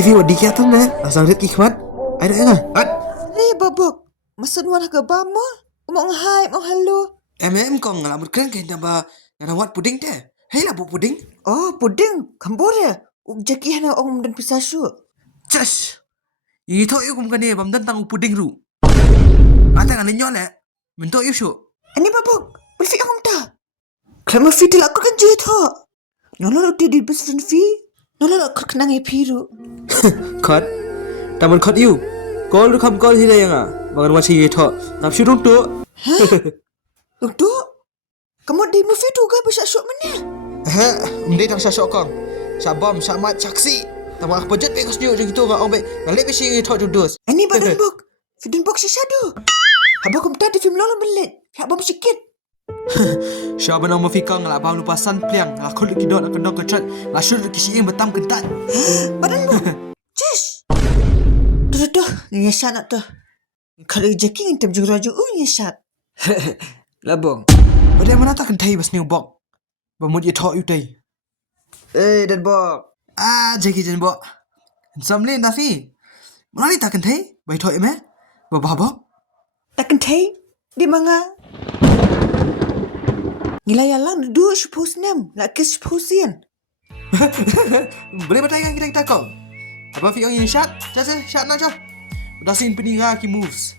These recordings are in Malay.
Devi wadi kia tu na. Asal lihat ikhmat. Ada enggak? Babok. Masun wan ka ba mo? Mong hai, mong hello. Kong ngalamut keren kaya naba wat puding teh. Hei lah bu puding. Oh, puding. Kambore. Jaki hana ong dan pisasu. Cas. Ito yung kumkani bam dan tang puding ru. Ata nga ninyo le. Minto yung syu. Ani babok. Berfi ong ta. Klama fi til aku kan jitho. Nolol ti di best friend fi. Nolol aku kenang piru. Khot. Taman khot you. Call kam call hi yang ah. Bangan wachi ito. Ngap syu tu. Untuk? Kamu di movie tu ga bisa syok mana? Mdi tang sa syok kong. Sa bom sa mat saksi. Tamak pejet be kasnyo gitu nga ong be. Ngalip be sing ito judus. Ani badan bok. Fidin bok sisa tu. Habak kum tadi film lolo belet. Hak bom sikit. Siapa nama fikang lah bang lupa san pliang lah kulit kidot nak kena kecet lah syur kisi yang betam kentat. Badan bok. Cis. Tuh nyesat nak tu. Kalau jeki intem juraju nyesat. Labong. Pada mana tak kentai bas ni bok. Bamut ye thok yu tay. Dan bok. Jeki jen bok. Samlin tapi. Mana ni tak kentai? Bai thok me? Baba bok. Tak kentai? Di mana? Nilai lang dua sepuluh enam, nak ke sepuluh sian. Boleh bertanya kita kong. Apa fiang ini shot? Jasa shot na jah. Dasin peninga ki moves.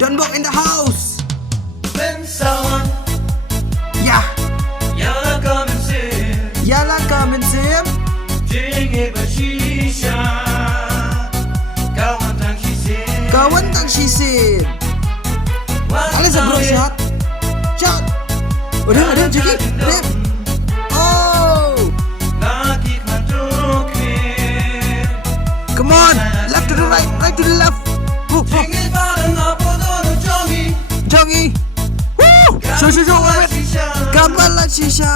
Dunbok in the house. When someone Yeah. yalla come and sit, Yalla come and sim. dinge bashisha, kawan tang shisin. Kawan tang shisin. Ada sebelum shot. Shot. Ada Jeki. Rep. Oh. Lagi kadukne, Come on. Left to the right, right to the left. dinge badan apa dono jongi, Jongi. Woo. Show. shisha. Kapan lah shisha.